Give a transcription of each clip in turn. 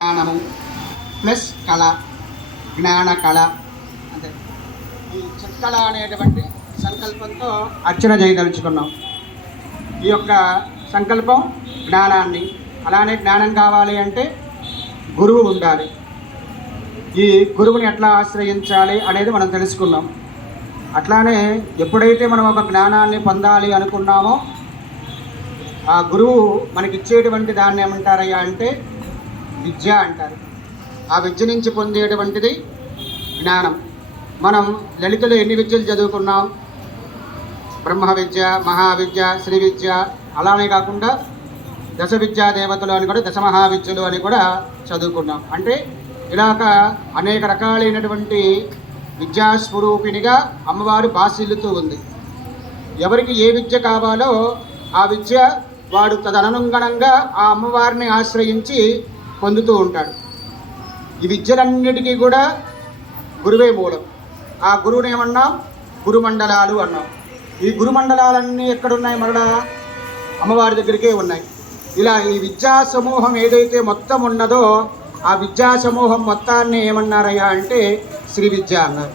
జ్ఞానము ప్లస్ కళ, జ్ఞాన కళ అంటే ఈ చిత్కళ అనేటువంటి సంకల్పంతో అర్చన చేయదలుచుకున్నాం. ఈ యొక్క సంకల్పం జ్ఞానాన్ని, అలానే జ్ఞానం కావాలి అంటే గురువు ఉండాలి. ఈ గురువుని ఎట్లా ఆశ్రయించాలి అనేది మనం తెలుసుకున్నాం. అట్లానే ఎప్పుడైతే మనం ఒక జ్ఞానాన్ని పొందాలి అనుకున్నామో ఆ గురువు మనకిచ్చేటువంటి దాన్ని ఏమంటారయ్యా అంటే విద్య అంటారు. ఆ విద్య నుంచి పొందేటువంటిది జ్ఞానం. మనం లలితలో ఎన్ని విద్యలు చదువుకున్నాం? బ్రహ్మ విద్య, మహావిద్య, శ్రీ విద్య, అలానే కాకుండా దశ విద్యా దేవతలు అని కూడా, దశ మహావిద్యలు అని కూడా చదువుకున్నాం. అంటే ఇలాగ అనేక రకాలైనటువంటి విద్యాస్వరూపిణిగా అమ్మవారు బాసిల్లుతూ ఉంది. ఎవరికి ఏ విద్య కావాలో ఆ విద్య వాడు తదనుగుణంగా ఆ అమ్మవారిని ఆశ్రయించి పొందుతూ ఉంటాడు. ఈ విద్యలన్నిటికీ కూడా గురువే మూలం. ఆ గురువుని ఏమన్నాం? గురుమండలాలు అన్నాం. ఈ గురుమండలాలన్నీ ఎక్కడున్నాయి? మరలా అమ్మవారి దగ్గరికే ఉన్నాయి. ఇలా ఈ విద్యా సమూహం ఏదైతే మొత్తం ఉన్నదో ఆ విద్యా సమూహం మొత్తాన్ని ఏమన్నారయ్యా అంటే శ్రీ విద్య అన్నారు.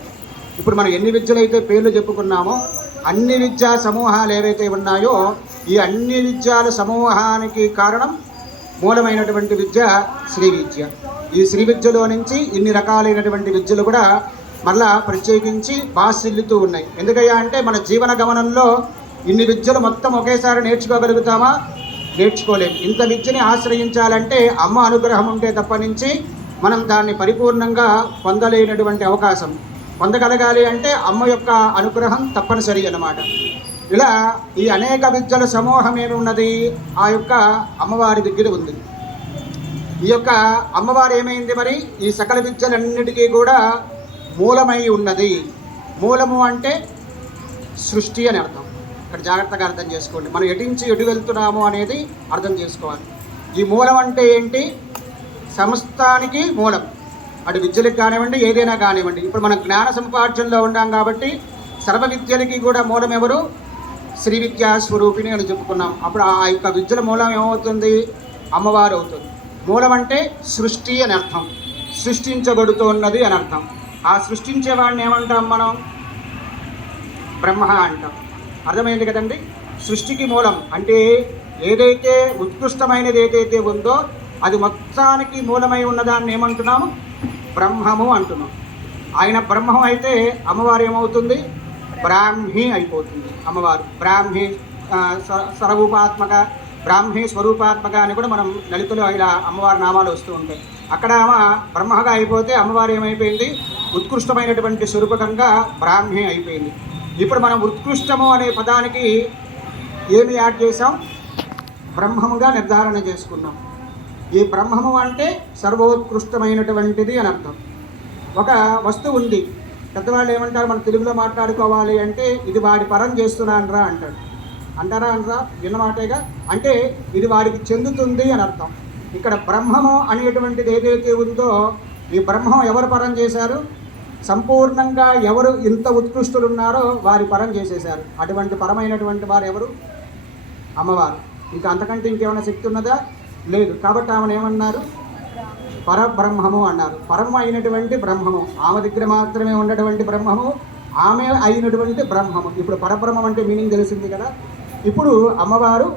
ఇప్పుడు మనం ఎన్ని విద్యలైతే పేర్లు చెప్పుకున్నామో అన్ని విద్యా సమూహాలు ఏవైతే ఉన్నాయో ఈ అన్ని విద్యాల సమూహానికి కారణం మూలమైనటువంటి విద్య శ్రీ విద్య. ఈ శ్రీ విద్యలో నుంచి ఇన్ని రకాలైనటువంటి విద్యలు కూడా మళ్ళా ప్రత్యేకించి బాసిల్లుతూ ఉన్నాయి. ఎందుకయ్యా అంటే మన జీవన గమనంలో ఇన్ని విద్యలు మొత్తం ఒకేసారి నేర్చుకోగలుగుతామా? నేర్చుకోలేము. ఇంత విద్యని ఆశ్రయించాలంటే అమ్మ అనుగ్రహం ఉంటే తప్ప నుంచి మనం దాన్ని పరిపూర్ణంగా పొందలేనటువంటి అవకాశం. పొందగలగాలి అంటే అమ్మ యొక్క అనుగ్రహం తప్పనిసరి అన్నమాట. ఇలా ఈ అనేక విద్యల సమూహం ఏమున్నది? ఆ యొక్క అమ్మవారి దగ్గర ఉంది. ఈ యొక్క అమ్మవారు ఏమైంది మరి? ఈ సకల విద్యలన్నిటికీ కూడా మూలమై ఉన్నది. మూలము అంటే సృష్టి అని అర్థం. ఇక్కడ జాగ్రత్తగా అర్థం చేసుకోండి. మనం ఎటించి ఎటు వెళ్తున్నాము అనేది అర్థం చేసుకోవాలి. ఈ మూలం అంటే ఏంటి? సమస్తానికి మూలం. అటు విద్యలకు కానివ్వండి, ఏదైనా కానివ్వండి. ఇప్పుడు మనం జ్ఞాన సముపార్జనలో ఉన్నాం కాబట్టి సర్వ విద్యలకి కూడా మూలం ఎవరు? శ్రీ విద్యా స్వరూపిణి అని చెప్పుకున్నాం. అప్పుడు ఆ యొక్క విద్యల మూలం ఏమవుతుంది? అమ్మవారు అవుతుంది. మూలం అంటే సృష్టి అని అర్థం. సృష్టించబడుతున్నది అని అర్థం. ఆ సృష్టించేవాడిని ఏమంటాం మనం? బ్రహ్మ అంటాం. అర్థమైంది కదండి? సృష్టికి మూలం అంటే ఏదైతే ఉత్కృష్టమైనది ఏదైతే ఉందో అది మొత్తానికి మూలమై ఉన్నదాన్ని ఏమంటున్నాము? బ్రహ్మము అంటున్నాం. ఆయన బ్రహ్మం అయితే అమ్మవారు ఏమవుతుంది? బ్రాహ్మి అయిపోతుంది. అమ్మవారు బ్రాహ్మి స్వరూపాత్మక, బ్రాహ్మి స్వరూపాత్మక అని కూడా మనం లలితలో ఇలా అమ్మవారి నామాలు వస్తూ ఉంటాయి. అక్కడ ఆమె బ్రహ్మగా అయిపోతే అమ్మవారు ఏమైపోయింది? ఉత్కృష్టమైనటువంటి స్వరూపకంగా బ్రాహ్మి అయిపోయింది. ఇప్పుడు మనం ఉత్కృష్టము అనే పదానికి ఏమి యాడ్ చేసాం? బ్రహ్మముగా నిర్ధారణ చేసుకున్నాం. ఈ బ్రహ్మము అంటే సర్వోత్కృష్టమైనటువంటిది అని అర్థం. ఒక వస్తువు ఉంది, పెద్దవాళ్ళు ఏమంటారు? మన తెలుగులో మాట్లాడుకోవాలి అంటే ఇది వాడి పరం చేస్తున్నానరా అంటాడు. అంటారా అనరా? విన్నమాటేగా. అంటే ఇది వాడికి చెందుతుంది అని అర్థం. ఇక్కడ బ్రహ్మము అనేటువంటిది ఏదైతే ఉందో ఈ బ్రహ్మం ఎవరు పరం చేశారు? సంపూర్ణంగా ఎవరు ఇంత ఉత్కృష్టులు ఉన్నారో వారి పరం చేసేశారు. అటువంటి పరమైనటువంటి వారు ఎవరు? అమ్మవారు. ఇంకా అంతకంటే ఇంకేమైనా శక్తి ఉన్నదా? లేదు. కాబట్టి ఆమెను ఏమన్నారు? పరబ్రహ్మము అన్నారు. పరమ అయినటువంటి బ్రహ్మము, ఆమె దగ్గర మాత్రమే ఉన్నటువంటి బ్రహ్మము, ఆమె అయినటువంటి బ్రహ్మము. ఇప్పుడు పరబ్రహ్మం అంటే మీనింగ్ తెలిసింది కదా. ఇప్పుడు అమ్మవారు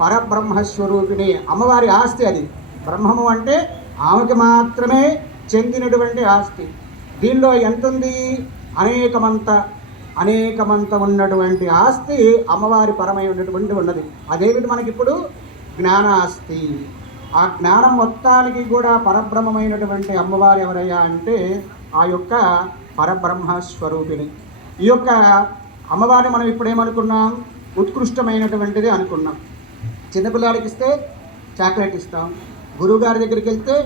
పరబ్రహ్మస్వరూపిణి. అమ్మవారి ఆస్తి అది. బ్రహ్మము అంటే ఆమెకి మాత్రమే చెందినటువంటి ఆస్తి. దీనిలో ఎంత ఉంది? అనేకమంత ఉన్నటువంటి ఆస్తి అమ్మవారి పరమై ఉన్నది. అదేమిటి మనకిప్పుడు? జ్ఞానాస్తి. ఆ జ్ఞానం మొత్తానికి కూడా పరబ్రహ్మమైనటువంటి అమ్మవారు ఎవరయ్యా అంటే ఆ యొక్క పరబ్రహ్మ స్వరూపిణి. ఈ యొక్క అమ్మవారిని మనం ఇప్పుడు ఏమనుకున్నాం? ఉత్కృష్టమైనటువంటిది అనుకున్నాం. చిన్నపిల్లాడికి ఇస్తే చాక్లెట్ ఇస్తాం, గురువుగారి దగ్గరికి వెళ్తే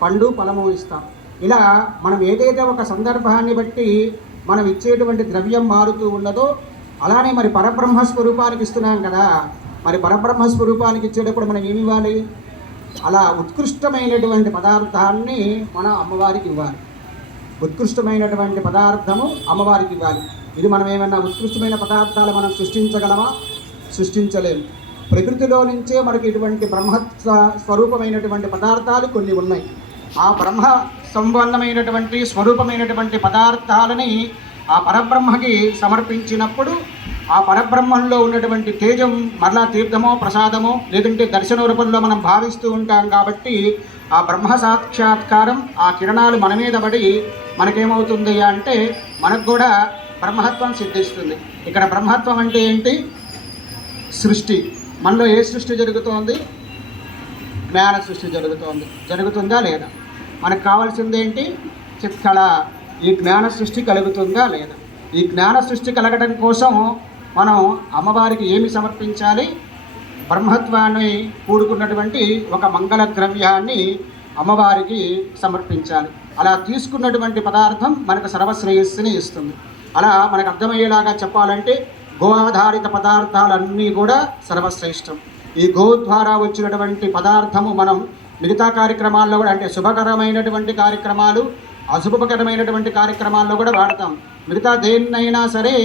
పండు ఫలము ఇస్తాం. ఇలా మనం ఏదైతే ఒక సందర్భాన్ని బట్టి మనం ఇచ్చేటువంటి ద్రవ్యం మారుతూ ఉన్నదో అలానే మరి పరబ్రహ్మ స్వరూపానికి ఇస్తున్నాం కదా. మరి పరబ్రహ్మ స్వరూపానికి ఇచ్చేటప్పుడు మనం ఏమి ఇవ్వాలి? అలా ఉత్కృష్టమైనటువంటి పదార్థాన్ని మనం అమ్మవారికి ఇవ్వాలి. ఉత్కృష్టమైనటువంటి పదార్థము అమ్మవారికి ఇవ్వాలి. ఇది మనం ఏమన్నా ఉత్కృష్టమైన పదార్థాలు మనం సృష్టించగలమా? సృష్టించలేము. ప్రకృతిలో నుంచే మనకి ఇటువంటి బ్రహ్మ స్వరూపమైనటువంటి పదార్థాలు కొన్ని ఉన్నాయి. ఆ బ్రహ్మ సంబంధమైనటువంటి స్వరూపమైనటువంటి పదార్థాలని ఆ పరబ్రహ్మకి సమర్పించినప్పుడు ఆ పరబ్రహ్మంలో ఉన్నటువంటి తేజం మరలా తీర్థమో ప్రసాదమో లేదంటే దర్శన రూపంలో మనం భావిస్తూ ఉంటాం. కాబట్టి ఆ బ్రహ్మ సాక్షాత్కారం ఆ కిరణాలు మన మీద పడి మనకేమవుతుంది అంటే మనకు కూడా బ్రహ్మత్వం సిద్ధిస్తుంది. ఇక్కడ బ్రహ్మత్వం అంటే ఏంటి? సృష్టి. మనలో ఏ సృష్టి జరుగుతోంది? జ్ఞాన సృష్టి జరుగుతుందా లేదా? మనకు కావాల్సింది ఏంటి? చిత్కళ. ఈ జ్ఞాన సృష్టి కలుగుతుందా లేదా? ఈ జ్ఞాన సృష్టి కలగడం కోసం మనం అమ్మవారికి ఏమి సమర్పించాలి? బ్రహ్మత్వాన్ని కూడుకున్నటువంటి ఒక మంగళ ద్రవ్యాన్ని అమ్మవారికి సమర్పించాలి. అలా తీసుకున్నటువంటి పదార్థం మనకు సర్వశ్రేయస్సుని ఇస్తుంది. అలా మనకు అర్థమయ్యేలాగా చెప్పాలంటే గో ఆధారిత పదార్థాలన్నీ కూడా సర్వశ్రేష్టం. ఈ గో ద్వారా వచ్చినటువంటి పదార్థము మనం మిగతా కార్యక్రమాల్లో కూడా, అంటే శుభకరమైనటువంటి కార్యక్రమాలు అశుభకరమైనటువంటి కార్యక్రమాల్లో కూడా వాడతాం. మిగతా దేన్నైనా సరే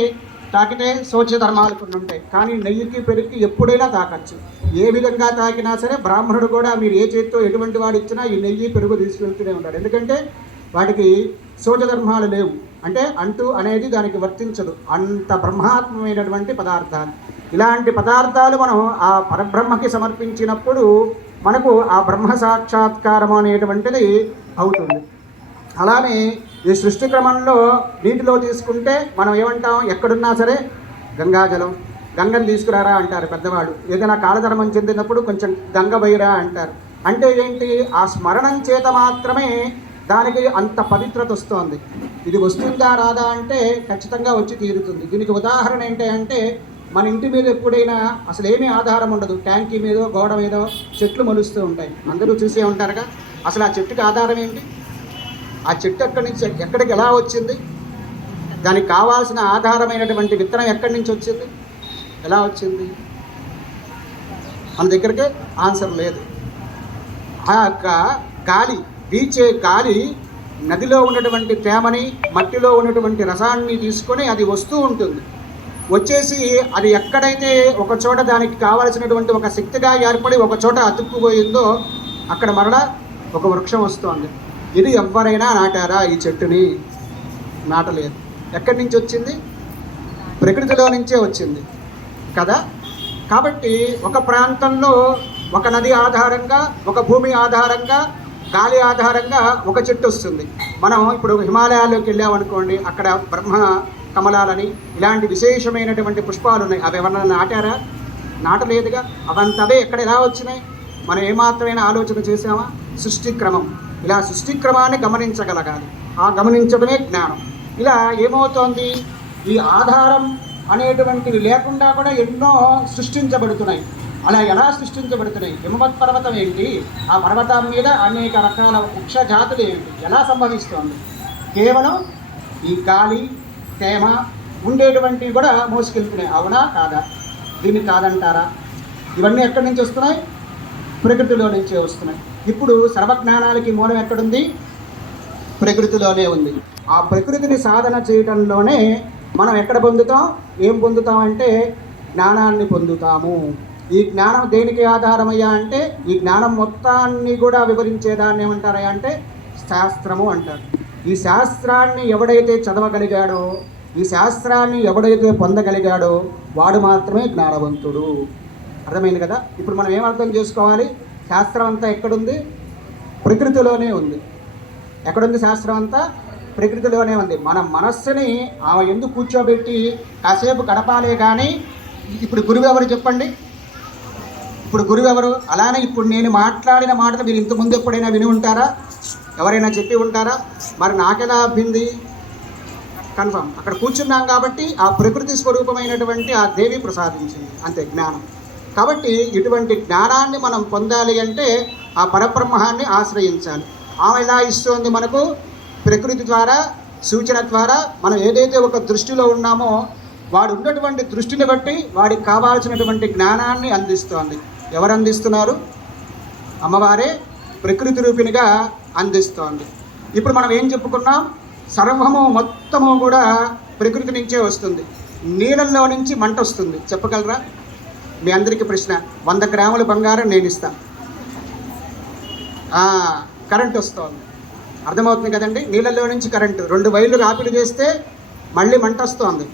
తాకితే శోచ ధర్మాలు కొన్ని ఉంటాయి, కానీ నెయ్యికి పెరుగుకి ఎప్పుడైనా తాకచ్చు. ఏ విధంగా తాకినా సరే బ్రాహ్మణుడు కూడా మీరు ఏ చేతితో ఎటువంటి వాడు ఇచ్చినా ఈ నెయ్యి పెరుగు తీసుకెళ్తూనే ఉంటాడు. ఎందుకంటే వాటికి శోచ ధర్మాలు లేవు, అంటే అంటూ అనేది దానికి వర్తించదు. అంత బ్రహ్మాత్మమైనటువంటి పదార్థాలు. ఇలాంటి పదార్థాలు మనం ఆ పరబ్రహ్మకి సమర్పించినప్పుడు మనకు ఆ బ్రహ్మ సాక్షాత్కారం అనేటువంటిది అవుతుంది. అలానే ఈ సృష్టి క్రమంలో నీటిలో తీసుకుంటే మనం ఏమంటాం? ఎక్కడున్నా సరే గంగాజలం, గంగను తీసుకురారా అంటారు పెద్దవాడు. ఏదైనా కాలధర్మం చెందినప్పుడు కొంచెం గంగ వైరా అంటారు. అంటే ఏంటి? ఆ స్మరణం చేత మాత్రమే దానికి అంత పవిత్రత వస్తుంది. ఇది వస్తుందా రాదా అంటే ఖచ్చితంగా వచ్చి తీరుతుంది. దీనికి ఉదాహరణ ఏంటి అంటే మన ఇంటి మీద ఎప్పుడైనా అసలు ఏమీ ఆధారం ఉండదు, ట్యాంకీ మీదో గోడ మీదో చెట్లు మొలుస్తూ ఉంటాయి, అందరూ చూసే ఉంటారుగా. అసలు ఆ చెట్టుకి ఆధారం ఏంటి? ఆ చెట్టు ఎక్కడి నుంచి ఎక్కడికి ఎలా వచ్చింది? దానికి కావాల్సిన ఆధారమైనటువంటి విత్తనం ఎక్కడి నుంచి వచ్చింది? ఎలా వచ్చింది? మన దగ్గరికి ఆన్సర్ లేదు. ఆ యొక్క గాలి, వీచే గాలి నదిలో ఉన్నటువంటి తేమని, మట్టిలో ఉన్నటువంటి రసాన్ని తీసుకొని అది వస్తూ ఉంటుంది. వచ్చేసి అది ఎక్కడైతే ఒక చోట దానికి కావలసినటువంటి ఒక శక్తిగా ఏర్పడి ఒక చోట అతుక్కుపోయిందో అక్కడ మరలా ఒక వృక్షం వస్తుంది. ఇది ఎవరైనా నాటారా? ఈ చెట్టుని నాటలేదు. ఎక్కడి నుంచి వచ్చింది? ప్రకృతిలో నుంచే వచ్చింది కదా. కాబట్టి ఒక ప్రాంతంలో ఒక నది ఆధారంగా, ఒక భూమి ఆధారంగా, గాలి ఆధారంగా ఒక చెట్టు వస్తుంది. మనం ఇప్పుడు హిమాలయాల్లోకి వెళ్ళామనుకోండి, అక్కడ బ్రహ్మ కమలాలని ఇలాంటి విశేషమైనటువంటి పుష్పాలు ఉన్నాయి. అవి ఎవరన్నా నాటారా? నాటలేదుగా. అవంతవే ఎక్కడ ఎలా వచ్చినాయి? మనం ఏమాత్రమైనా ఆలోచన చేసామా? సృష్టి క్రమం. ఇలా సృష్టి క్రమాన్ని గమనించగలగాలి. ఆ గమనించడమే జ్ఞానం. ఇలా ఏమవుతోంది? ఈ ఆధారం అనేటువంటివి లేకుండా కూడా ఎన్నో సృష్టించబడుతున్నాయి. అలా ఎలా సృష్టించబడుతున్నాయి? హిమవత్ పర్వతం ఏంటి? ఆ పర్వతం మీద అనేక రకాల వృక్ష జాతులు ఏంటి? ఎలా సంభవిస్తోంది? కేవలం ఈ గాలి, తేమ ఉండేటువంటివి కూడా మోసుకెళ్తున్నాయి. అవునా కాదా? దీన్ని కాదంటారా? ఇవన్నీ ఎక్కడి నుంచి వస్తున్నాయి? ప్రకృతిలో నుంచే వస్తున్నాయి. ఇప్పుడు సర్వజ్ఞానాలకి మూలం ఎక్కడుంది? ప్రకృతిలోనే ఉంది. ఆ ప్రకృతిని సాధన చేయడంలోనే మనం ఎక్కడ పొందుతాం? ఏం పొందుతాం అంటే జ్ఞానాన్ని పొందుతాము. ఈ జ్ఞానం దేనికి ఆధారమయ్యా అంటే ఈ జ్ఞానం మొత్తాన్ని కూడా వివరించేదాన్ని ఏమంటారయ్యా అంటే శాస్త్రము అంటారు. ఈ శాస్త్రాన్ని ఎవడైతే చదవగలిగాడో, ఈ శాస్త్రాన్ని ఎవడైతే పొందగలిగాడో వాడు మాత్రమే జ్ఞానవంతుడు. అర్థమైంది కదా? ఇప్పుడు మనం ఏం అర్థం చేసుకోవాలి? శాస్త్రం అంతా ఎక్కడుంది? ప్రకృతిలోనే ఉంది. ఎక్కడుంది శాస్త్రం అంతా? ప్రకృతిలోనే ఉంది. మన మనస్సుని ఆమె ఎందుకు కూర్చోబెట్టి కాసేపు గడపాలే కానీ ఇప్పుడు గురువు ఎవరు చెప్పండి? ఇప్పుడు గురువు ఎవరు? అలానే ఇప్పుడు నేను మాట్లాడిన మాటలు మీరు ఇంతకుముందు ఎప్పుడైనా విని ఉంటారా? ఎవరైనా చెప్పి ఉంటారా? మరి నాకెలా అబ్బింది? కన్ఫర్మ్ అక్కడ కూర్చున్నాం కాబట్టి ఆ ప్రకృతి స్వరూపమైనటువంటి ఆ దేవి ప్రసాదించింది, అంతే జ్ఞానం. కాబట్టి ఇటువంటి జ్ఞానాన్ని మనం పొందాలి అంటే ఆ పరబ్రహ్మాన్ని ఆశ్రయించాలి. ఆమె ఎలా ఇస్తుంది మనకు? ప్రకృతి ద్వారా, సూచన ద్వారా. మనం ఏదైతే ఒక దృష్టిలో ఉన్నామో వాడు ఉన్నటువంటి దృష్టిని బట్టి వాడికి కావాల్సినటువంటి జ్ఞానాన్ని అందిస్తోంది. ఎవరు అందిస్తున్నారు? అమ్మవారే ప్రకృతి రూపిణిగా అందిస్తోంది. ఇప్పుడు మనం ఏం చెప్పుకున్నాం? సర్వము మొత్తము కూడా ప్రకృతి నుంచే వస్తుంది. నీళ్ళల్లో నుంచి మంట వస్తుంది. చెప్పగలరా? మీ అందరికీ ప్రశ్న. 100 గ్రాముల బంగారం నేను ఇస్తాను. కరెంట్ వస్తుంది. అర్థమవుతుంది కదండి. నీళ్ళల్లో నుంచి కరెంటు 2 వైర్లు రాపిడి చేస్తే మళ్ళీ మంట వస్తుంది.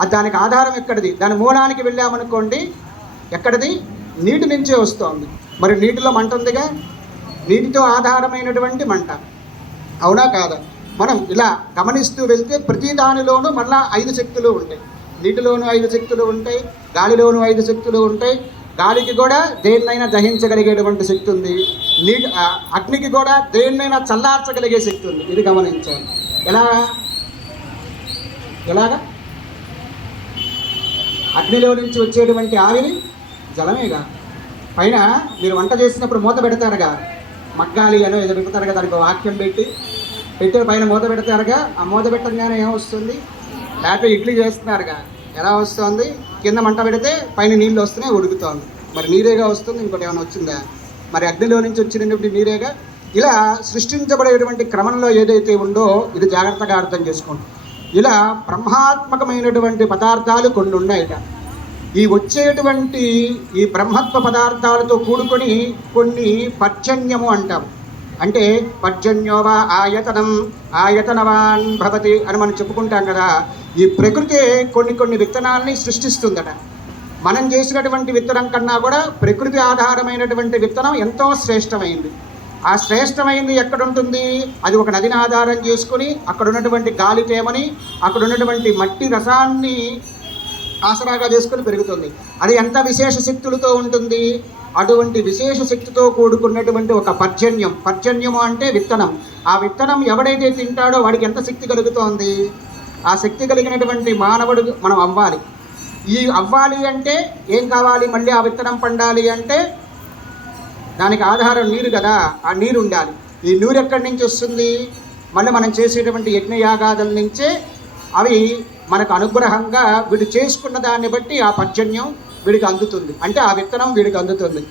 అది దానికి ఆధారం ఎక్కడిది? దాని మూలానికి వెళ్ళామనుకోండి, ఎక్కడిది? నీటి నుంచే వస్తుంది. మరి నీటిలో మంట ఉందిగా, నీటితో ఆధారమైనటువంటి మంట, అవునా కాదా? మనం ఇలా గమనిస్తూ వెళ్తే ప్రతి దానిలోనూ మళ్ళా 5 శక్తులు ఉంటాయి. నీటిలోనూ 5 శక్తులు ఉంటాయి, గాలిలోనూ 5 శక్తులు ఉంటాయి. గాలికి కూడా దేన్నైనా దహించగలిగేటువంటి శక్తి ఉంది. అగ్నికి కూడా దేన్నైనా చల్లార్చగలిగే శక్తి ఉంది. ఇది గమనించాలి. ఎలాగా? అగ్నిలో నుంచి వచ్చేటువంటి ఆవిరి జలమేగా. పైన మీరు వంట చేసినప్పుడు మూత పెడతారుగా, మగ్గాలి అని ఏదో పెడతారుగా, దానికి వాక్యం పెట్టి పైన మూత పెడతారుగా. ఆ మూత పెట్టగానే ఏమొస్తుంది? లేకపోతే ఇడ్లీ చేస్తున్నారుగా, ఎలా వస్తుంది? కింద మంట పెడితే పైన నీళ్ళు వస్తున్నాయి, ఉడుకుతోంది. మరి నీరేగా వస్తుంది, ఇంకోటి ఏమైనా వచ్చిందా? మరి అగ్నిలో నుంచి వచ్చినటువంటి నీరేగా. ఇలా సృష్టించబడేటువంటి క్రమంలో ఏదైతే ఉందో ఇది జాగ్రత్తగా అర్థం చేసుకోండి. ఇలా బ్రహ్మాత్మకమైనటువంటి పదార్థాలు కొన్ని ఉన్నాయట. ఈ వచ్చేటువంటి ఈ బ్రహ్మత్వ పదార్థాలతో కూడుకొని కొన్ని పర్జన్యము అంటాం. అంటే పర్జన్యోవా ఆయతనం ఆయతనవాన్ భవతి అని మనం చెప్పుకుంటాం కదా. ఈ ప్రకృతి కొన్ని విత్తనాలని సృష్టిస్తుందట. మనం చేసినటువంటి విత్తనం కన్నా కూడా ప్రకృతి ఆధారమైనటువంటి విత్తనం ఎంతో శ్రేష్టమైంది. ఆ శ్రేష్టమైంది ఎక్కడుంటుంది? అది ఒక నదిని ఆధారం చేసుకుని అక్కడ ఉన్నటువంటి గాలి తేమని, అక్కడ ఉన్నటువంటి మట్టి రసాన్ని ఆసరాగా చేసుకుని పెరుగుతుంది. అది ఎంత విశేష శక్తులతో ఉంటుంది? అటువంటి విశేష శక్తితో కూడుకున్నటువంటి ఒక పర్జన్యము అంటే విత్తనం. ఆ విత్తనం ఎవడైతే తింటాడో వాడికి ఎంత శక్తి కలుగుతోంది? ఆ శక్తి కలిగినటువంటి మానవుడు మనం అవ్వాలి. ఈ అవ్వాలి అంటే ఏం కావాలి? మళ్ళీ ఆ విత్తనం పండాలి అంటే దానికి ఆధారం నీరు కదా. ఆ నీరు ఉండాలి. ఈ నీరు ఎక్కడి నుంచి వస్తుంది? మళ్ళీ మనం చేసేటువంటి యజ్ఞయాగాదుల నుంచే అవి మనకు అనుగ్రహంగా వీడు చేసుకున్న దాన్ని బట్టి ఆ పర్జన్యం వీడికి అందుతుంది. అంటే ఆ విత్తనం వీడికి అందుతుంది.